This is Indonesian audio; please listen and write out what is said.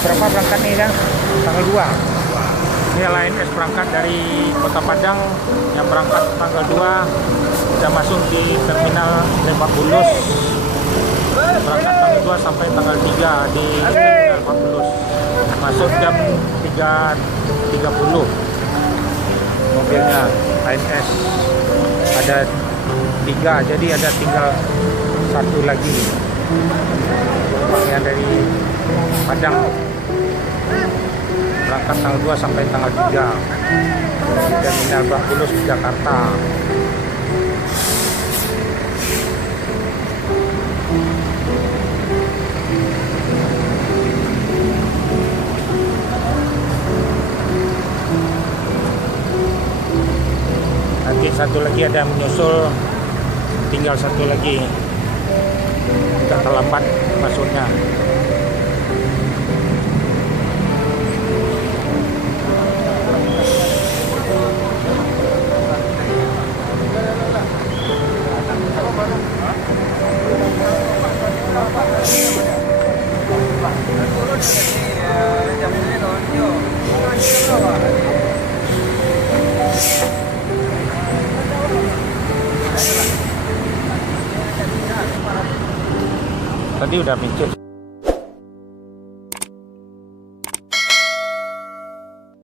berapa berangkat nih kan? Tanggal 2. Ini LNS berangkat dari Kota Padang yang berangkat tanggal 2 sudah masuk di terminal Lebak Bulus. Berangkat tanggal 2 sampai tanggal 3 di terminal Lebak Bulus. Masuk jam 3.30. Mobilnya ANS ada 3, jadi ada tinggal 1 lagi yang dari Padang berangkat tanggal 2 sampai tanggal 3 di terminal Lebak Bulus Jakarta. Nanti satu lagi ada menyusul, tinggal 1 lagi, tidak terlambat masuknya. Tadi udah pincut.